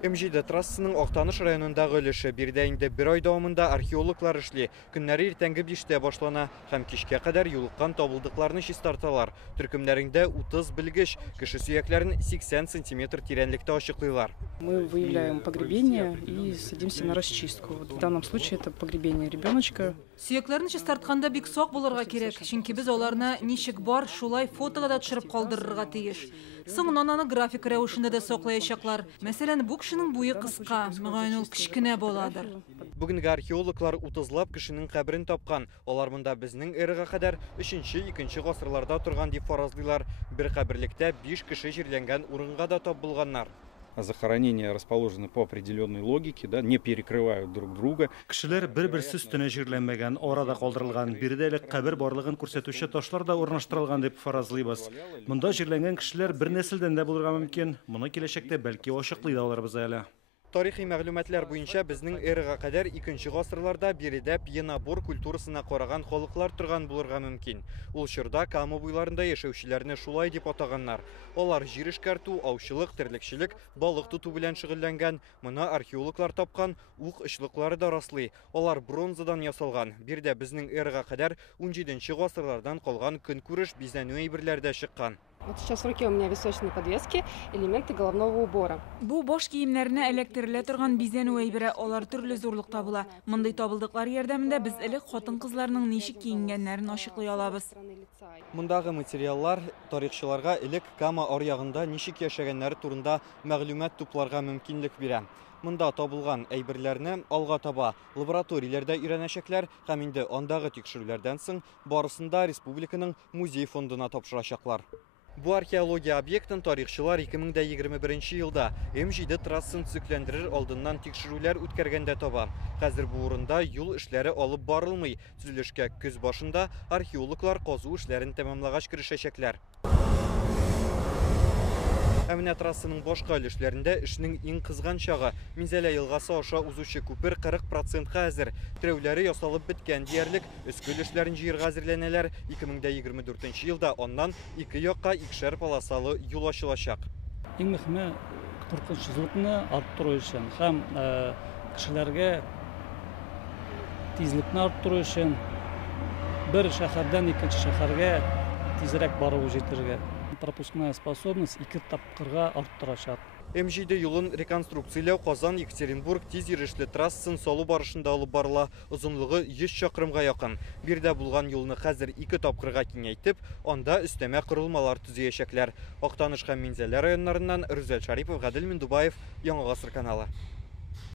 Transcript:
МЖД трассының Оқтаныш районындағы өліші бірдәйінде бір ай дауымында археологлар ішлі. Күннәрі ертеңгі беште башлана, һәм кешке қадар юлыққан табылдықларны чистарталар. Түркімдерінде 30 білгіш, кіші сүйеклерін 80 см тиренлікті ашықлылар. Мы выявляем погребение и садимся на расчистку. В данном случае это погребение ребеночка. Сүйеклерін чистартқанда бик соқ болырға керек. Чөнки біз оларына нишек бар, шулай фотоға да төшереп калдырырга тиеш. Соңынан аны график рәвешендә дә саклаячаклар. Мәсәлән, бу кешенең буе кыска, мөгаен ул кичкенә буладыр. Бүгінгі археологлар 30лап кешенең каберен тапкан. Алар монда безнең эрага кадәр 3-2 гасырларда торган дип фаразлыйлар. Бер каберлектә 5 кеше җирләнгән урынга да тап булганнар. Захоронения расположены по определенной логике, да, не перекрывают друг друга. Кешеләр бер-берсе өстенә җирләнмәгән, арада калдырылган, биредәлек кабер барлыгын күрсәтүче ташлар да урнаштырылган дип фаразлыйбыз. Монда җирләнгән кешеләр бер нәселдән дә булырга мөмкин. Моны киләчәктә бәлки ачыклый да алырбыз әле. Тарихи мәгълүматлар буенча безнең эрага кадәр 2 гасырларда биредә пьенабор культурасына караган халыклар торган булырга мөмкин. Ул чорда Кама буйларында яшәүчеләрне шулай дип атаганнар. Алар җир эшкәртү, аучылык, терлекчелек, балык тоту белән шөгыльләнгән. Моны археологлар тапкан ук очлыклары да раслый. Алар бронзадан ясалган. Бирдә безнең эрага кадәр 17 гасырлардан калган көнкүреш бизәнү әйберләре дә чыккан. Вот сейчас в руке у меня височные подвески, элементы головного убора. Бу баш киемнәренә эләктерелә торган бизәнү әйбере, алар төрле зурлыкта була. Мондый табылдыклар ярдәмендә без элек хатын-кызларның ничек киенгәннәрен ачыклый алабыз. Мондагы материаллар тарихчыларга элек Кама аръягында ничек яшәгәннәре турында мәгълүмат тупларга мөмкинлек бирә. Монда табылган әйберләрне алга таба лабораторияләрдә өйрәнәчәкләр һәм инде андагы тикшерүләрдән соң барысында республиканың музей фондына тапшырачаклар. Бу археология объектын тарихчылар 2021 елда МЖД трассын төзекләндерер алдыннан тикшерүләр үткәргәндә таба. Хәзер бу урында юл эшләре алып барылмый. Төзелешкә көз башында археологлар казу эшләрен тәмамлагач кирешәчәкләр. Әмінә трассының башка өлешләрендә эшнең иң кызган чагы. Минзәлә елгасы аша узучы күпер 40%-ка әзер. Терәүләре ясалып беткән диярлек, өске өлешләрен җыярга әзерләнәләр. 2024 елда аннан 2 якка икешәр полосалы юл ачылачак. Иң мөһиме куркынычсызлыкны арттыру өчен һәм кешеләргә тизлекне арттыру өчен бер шәһәрдән икенче шәһәргә тизрәк барып җитәргә. Пропускная способность 2 тапкырга арттырачак. МЖД юлын реконструкцияләү Казан-Екатеринбург тиз йөрешле трассын салу барышында алып барыла. Озынлыгы 100 чакрымга якын. Бирдә булган юлны хәзер 2 тапкырга киңәйтеп, анда өстәмә корылмалар төзеячәкләр. Октаныш һәм Минзәлә районнарыннан Рүзәл Шарипов, Гадел Миндубаев, Яңа Гасыр каналы.